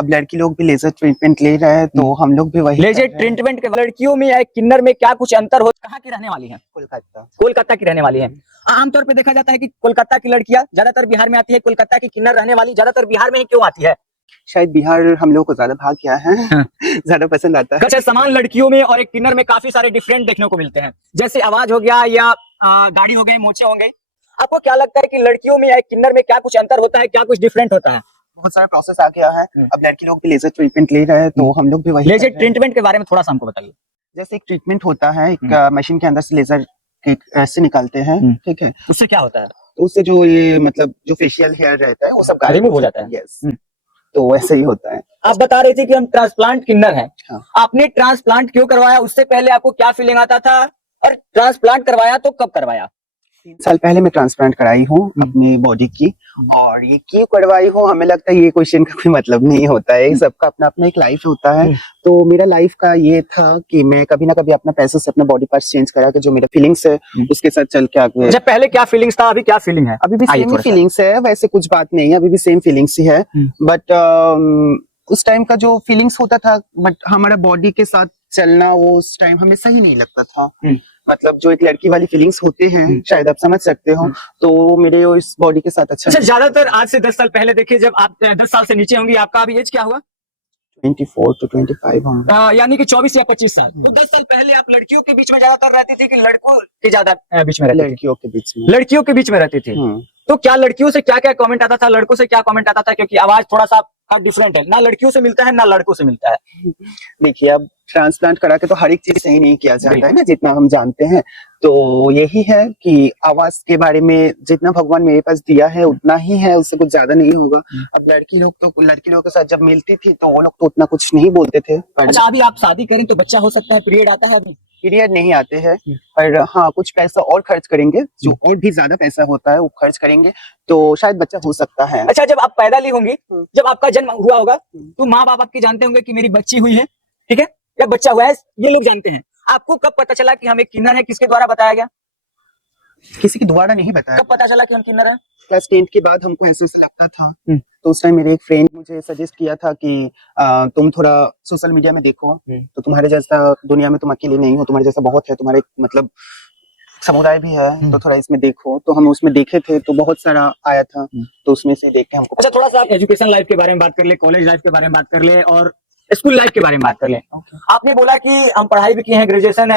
अब लड़की लोग भी लेजर ट्रीटमेंट ले रहे हैं तो हम लोग भी वही लेजर ट्रीटमेंट के लड़कियों में या किन्नर में क्या कुछ अंतर हो? कहाँ की रहने वाली हैं? कोलकाता। कोलकाता की रहने वाली हैं। आमतौर पे देखा जाता है कि कोलकाता की लड़कियां ज्यादातर बिहार में आती है, कोलकाता की किन्नर रहने वाली ज्यादातर बिहार में ही क्यों आती है? शायद बिहार हम लोग को ज्यादा भाग गया है। हाँ। ज्यादा पसंद आता है। अच्छा, समान लड़कियों में और एक किन्नर में काफी सारे डिफरेंट देखने को मिलते हैं, जैसे आवाज हो गया या दाढ़ी हो गई, मोछे हो गई। आपको क्या लगता है कि लड़कियों में या एक किन्नर में क्या कुछ अंतर होता है, क्या कुछ डिफरेंट होता है? बहुत सारा प्रोसेस आ गया है। अब लड़की लोग भी लेजर ट्रीटमेंट ले रहे हैं तो हम लोग भी वही लेजर ट्रीटमेंट के बारे में थोड़ा सा हमको बताइए। जैसे एक ट्रीटमेंट होता है, एक मशीन के अंदर से लेजर ऐसे निकालते हैं, ठीक है। उससे क्या होता है? तो उससे जो ये मतलब जो फेशियल हेयर रहता है वो सब रिमूव हो जाता है। यस, तो वैसे ही होता है। आप बता रहे थे कि हम ट्रांसप्लांट किन्नर हैं। हाँ। आपने ट्रांसप्लांट क्यों करवाया? उससे पहले आपको क्या फीलिंग आता था? और ट्रांसप्लांट करवाया तो कब करवाया? 3 साल पहले मैं ट्रांसप्लांट कराई हूँ अपनी बॉडी की। और ये क्यों करवाई हूँ, हमें लगता है ये क्वेश्चन का कोई मतलब नहीं होता है। सबका अपना अपना एक लाइफ होता है। तो मेरा लाइफ का ये था कि मैं कभी ना कभी अपना पैसों से अपना बॉडी पार्ट्स चेंज करा के जो मेरा फीलिंग्स है उसके साथ चल के आगे। जब पहले क्या फीलिंग्स था, अभी क्या फीलिंग है? अभी भी सेम ही फीलिंग्स है, वैसे कुछ बात नहीं है, अभी भी सेम फीलिंग्स ही है। बट उस टाइम का जो फीलिंग्स होता था, बट हमारा बॉडी के साथ चलना वो उस टाइम हमें सही नहीं लगता था। मतलब जो एक लड़की वाली फीलिंग्स होते हैं, शायद आप समझ सकते हो, तो मेरे इस बॉडी के साथ अच्छा ज्यादातर आज से 10 साल पहले देखिए, जब आप 10 साल से नीचे होंगी, आपका अभी एज क्या हुआ? 24 to 25 होंगे। यानी कि 24 या 25 साल। तो 10 साल पहले आप लड़कियों के बीच में ज्यादातर रहती थी कि लड़कों के ज्यादा बीच में रहती थी? लड़कियों के बीच में। लड़कियों के बीच में रहती थी। तो क्या लड़कियों से क्या क्या कमेंट आता था, लड़कों से क्या कमेंट आता था? क्योंकि आवाज थोड़ा सा डिफरेंट है, ना लड़कियों से मिलता है ना लड़कों से मिलता है। देखिए, अब ट्रांसप्लांट करा के तो हर एक चीज सही नहीं किया जाता है ना, जितना हम जानते हैं। तो यही है कि आवाज के बारे में जितना भगवान मेरे पास दिया है उतना ही है, उससे कुछ ज्यादा नहीं होगा। अब लड़की लोग के साथ जब मिलती थी तो वो लोग तो उतना कुछ नहीं बोलते थे। अच्छा, अभी आप शादी करें तो बच्चा हो सकता है, पीरियड आता है? अभी पीरियड नहीं आते हैं, पर हाँ कुछ पैसा और खर्च करेंगे, जो और भी ज्यादा पैसा होता है वो खर्च करेंगे तो शायद बच्चा हो सकता है। अच्छा, जब आप पैदा ली होंगी, जब आपका जन्म हुआ होगा, तो माँ बाप आपके जानते होंगे कि मेरी बच्ची हुई है, ठीक है, या बच्चा हुआ है, ये लोग जानते हैं। आपको कब पता चला कि हम एक किन्नर है? किसके द्वारा बताया गया? किसी के द्वारा नहीं बताया। कब पता चला कि हम किन्नर हैं? क्लास 10 के बाद हमको ऐसा लगता था। तो उस टाइम मेरे एक फ्रेंड मुझे सजेस्ट किया था कि तुम थोड़ा सोशल मीडिया में देखो, तो तुम्हारे जैसा दुनिया में तुम अकेले नहीं हो, तुम्हारे जैसा बहुत है, तुम्हारे मतलब समुदाय भी है, तो थोड़ा इसमें देखो। तो हम उसमें देखे थे तो बहुत सारा आया था, तो उसमें से देख के हमको। अच्छा, थोड़ा सा एजुकेशन लाइफ के बारे में बात कर ले, कॉलेज लाइफ के बारे में बात कर ले और स्कूल लाइफ के बारे में बात कर ले। आपने बोला कि हम पढ़ाई भी किए हैं, ग्रेजुएशन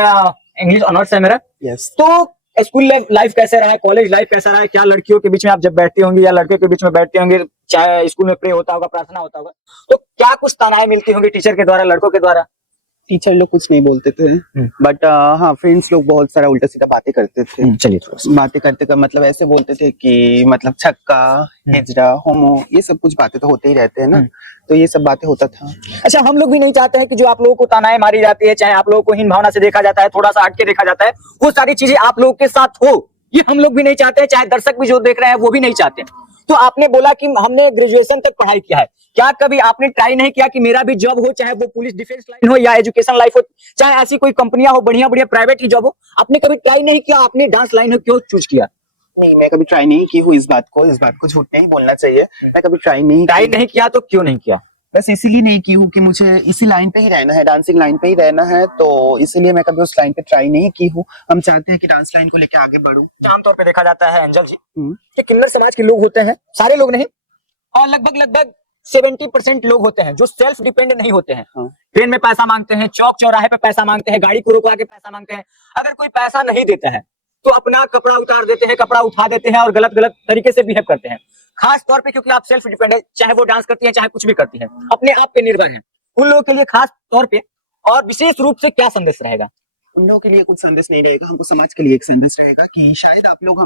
इंग्लिश ऑनर्स है मेरा। यस। तो स्कूल लाइफ कैसे रहा है, कॉलेज लाइफ कैसा रहा है? क्या लड़कियों के बीच में आप जब बैठती होंगी या लड़के के बीच में बैठते होंगे, चाहे स्कूल में प्रे होता होगा, प्रार्थना होता होगा, तो क्या कुछ तानाएं मिलती होंगी टीचर के द्वारा, लड़कों के द्वारा? टीचर लोग कुछ नहीं बोलते थे, बट हाँ फ्रेंड्स लोग बहुत सारा उल्टा सीधा बातें करते थे। चलिए, बातें करते कर मतलब ऐसे बोलते थे कि मतलब छक्का, हिजड़ा, होमो, ये सब कुछ बातें तो होते ही रहते हैं ना, तो ये सब बातें होता था। अच्छा, हम लोग भी नहीं चाहते हैं कि जो आप लोगों को तानाएं मारी जाती है, चाहे आप लोगों को हीन भावना से देखा जाता है, थोड़ा सा हट के देखा जाता है, वो सारी चीजें आप लोगों के साथ हो, ये हम लोग भी नहीं चाहते हैं, चाहे दर्शक भी जो देख रहे हैं वो भी नहीं चाहते। तो आपने बोला कि हमने ग्रेजुएशन तक पढ़ाई किया है, क्या कभी आपने ट्राई नहीं किया कि मेरा भी जॉब हो, चाहे वो पुलिस डिफेंस लाइन हो या एजुकेशन लाइफ हो, चाहे ऐसी कोई कंपनियां हो, बढ़िया बढ़िया प्राइवेट की जॉब हो, आपने कभी ट्राई नहीं किया? आपने डांस लाइन क्यों चूज किया? नहीं, मैं कभी ट्राई नहीं की हूँ इस बात को झूठ नहीं बोलना चाहिए। मैं कभी ट्राई नहीं किया। तो क्यों नहीं किया? बस इसीलिए नहीं की हूँ कि मुझे इसी लाइन पे ही रहना है, डांसिंग लाइन पे ही रहना है, तो इसीलिए मैं कभी उस लाइन पे ट्राई नहीं की हूँ। हम चाहते हैं कि डांस लाइन को लेकर आगे बढ़ूं। आमतौर पे देखा जाता है अंजल जी कि किन्नर समाज के लोग होते हैं, सारे लोग नहीं, और लगभग 70% लोग होते हैं जो सेल्फ डिपेंडेंट नहीं होते हैं। ट्रेन में पैसा मांगते हैं, चौक चौराहे पे पैसा मांगते हैं, गाड़ी को रुकवा के पैसा मांगते हैं। अगर कोई पैसा नहीं देता है तो अपना कपड़ा उतार देते हैं, कपड़ा उठा देते हैं और गलत तरीके से बिहेव करते हैं। खास तौर पे क्योंकि आप सेल्फ डिपेंडेंट, चाहे वो डांस करती है, चाहे कुछ भी करती है, अपने आप पे निर्भर है, उन लोगों के लिए खास तौर पे और विशेष रूप से क्या संदेश रहेगा? उन लोगों के लिए कुछ संदेश नहीं रहेगा, हमको समाज के लिए एक संदेश रहेगा कि शायद आप लोग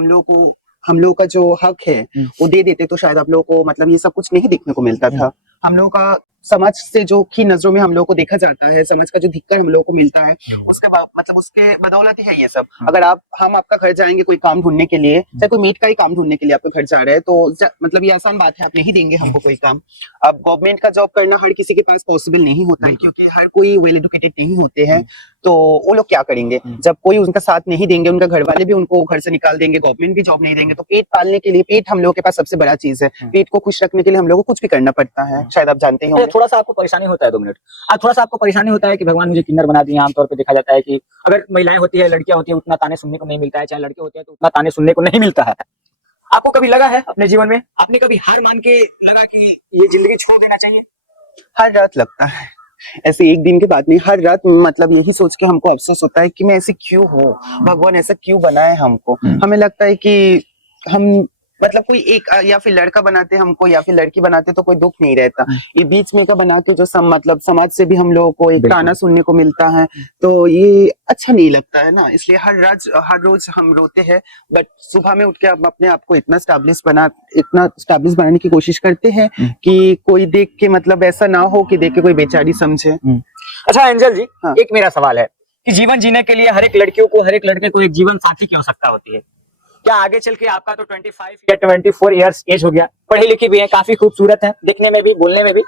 हम लोग का जो हक है वो दे देते तो शायद आप लोगों को मतलब ये सब कुछ नहीं देखने को मिलता था। हम लोग का समाज से जो की नजरों में हम लोग को देखा जाता है, समाज का जो धिक्कार हम लोग को मिलता है, उसके बदौलत ही है ये सब। अगर हम आपका घर जाएंगे कोई काम ढूंढने के लिए, चाहे कोई मीट का ही काम ढूंढने के लिए आपका घर जा रहे हैं, तो मतलब ये आसान बात है, आप नहीं देंगे हमको कोई काम। अब गवर्नमेंट का जॉब करना हर किसी के पास पॉसिबल नहीं होता है, क्योंकि हर कोई वेल एजुकेटेड नहीं होते हैं। तो वो लोग क्या करेंगे? जब कोई उनका साथ नहीं देंगे, उनका घर वाले भी उनको घर से निकाल देंगे, गवर्नमेंट भी जॉब नहीं देंगे, तो पेट पालने के लिए, पेट हम लोगों के पास सबसे बड़ा चीज है। पेट को खुश रखने के लिए हम लोगों को कुछ भी करना पड़ता है, शायद आप जानते ही होंगे। थोड़ा सा आपको परेशानी होता है, 2 मिनट, आज थोड़ा सा आपको परेशानी होता है कि भगवान मुझे किन्नर बना दिए। आमतौर पर देखा जाता है कि अगर महिलाएं होती है, लड़कियां होती है, उतना ताने सुनने को नहीं मिलता है, चाहे लड़के होते हैं तो उतना ताने सुनने को नहीं मिलता है। आपको कभी लगा है अपने जीवन में, आपने कभी हार मान के लगा कि ये जिंदगी छोड़ देना चाहिए? हर रात लगता है, ऐसे एक दिन के बाद नहीं, हर रात मतलब यही सोच के हमको अफसोस होता है कि मैं ऐसे क्यों हूँ, भगवान ऐसा क्यों बनाए हमको। हमें लगता है कि हम मतलब कोई एक या फिर लड़का बनाते हमको या फिर लड़की बनाते तो कोई दुख नहीं रहता। ये बीच में का बना के जो मतलब समाज से भी हम लोगों को एक ताना सुनने को मिलता है, तो ये अच्छा नहीं लगता है ना। इसलिए हर रोज हम रोते हैं, बट सुबह में उठ के हम अपने आप को इतना स्टैब्लिश बनाने की कोशिश करते हैं कि कोई देख के मतलब ऐसा ना हो कि देख के कोई बेचारी समझे। अच्छा एंजल जी, एक मेरा सवाल है कि जीवन जीने के लिए हर एक लड़कियों को, हर एक लड़के को एक जीवन साथी की आवश्यकता होती है। क्या आगे चल के आपका तो 25 या 24 इयर्स एज हो गया, पढ़ी लिखी भी है, काफी खूबसूरत है, दिखने में भी, बोलने में भी,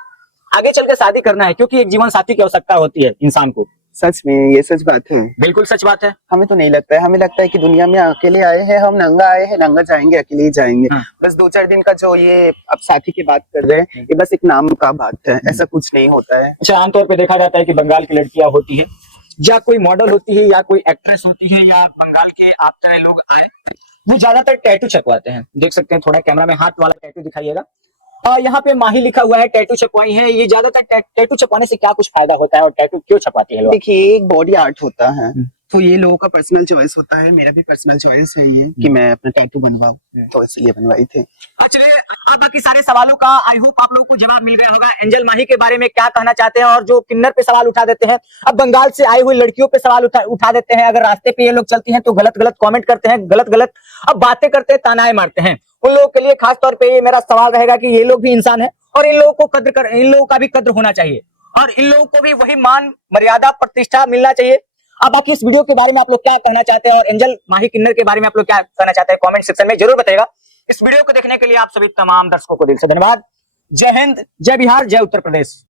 आगे चल के शादी करना है क्योंकि एक जीवन साथी की आवश्यकता होती है इंसान को? सच में ये सच बात है, बिल्कुल सच बात है। हमें तो नहीं लगता है, हमें लगता है कि दुनिया में अकेले आए हैं, हम नंगा आए हैं, नंगा जाएंगे, अकेले ही जाएंगे। बस 2-4 दिन का जो ये अब साथी की बात कर रहे हैं, ये बस एक नाम का बात है, ऐसा कुछ नहीं होता है। अच्छा, आमतौर पे देखा जाता है कि बंगाल की लड़कियां होती है, या कोई मॉडल होती है, या कोई एक्ट्रेस होती है, या बंगाल के आप तरह लोग आए, वो ज्यादातर टैटू छपवाते हैं। देख सकते हैं, थोड़ा कैमरा में हाथ वाला टैटू दिखाइएगा, यहाँ पे माही लिखा हुआ है, टैटू छपवाई है। ये ज्यादातर टैटू छपवाने से क्या कुछ फायदा होता है और टैटू क्यों छपवाती है लोग? देखिए, एक बॉडी आर्ट होता है, तो ये लोगों का पर्सनल चॉइस होता है, मेरा भी पर्सनल चॉइस है ये कि मैं अपना टैटू बनवाऊं, तो इसलिए बनवाई थी। चलिए, अब बाकी सारे सवालों का आई होप आप लोगों को जवाब मिल गया होगा। एंजल माही के बारे में क्या कहना चाहते हैं, और जो किन्नर पे सवाल उठा देते हैं, अब बंगाल से आई हुई लड़कियों पे सवाल उठा देते हैं, अगर रास्ते पे ये लोग चलती हैं तो गलत गलत कमेंट करते हैं, गलत गलत अब बातें करते हैं, तानाएं मारते हैं, उन लोगों के लिए खास तौर पे ये मेरा सवाल रहेगा कि ये लोग भी इंसान है और इन लोगों को इन लोगों का भी कद्र होना चाहिए और इन लोगों को भी वही मान, मर्यादा, प्रतिष्ठा मिलना चाहिए। अब बाकी इस वीडियो के बारे में आप लोग क्या कहना चाहते हैं और एंजल माही किन्नर के बारे में आप लोग क्या कहना चाहते हैं, कमेंट सेक्शन में जरूर बताइएगा। इस वीडियो को देखने के लिए आप सभी तमाम दर्शकों को दिल से धन्यवाद। जय हिंद, जय बिहार, जय उत्तर प्रदेश।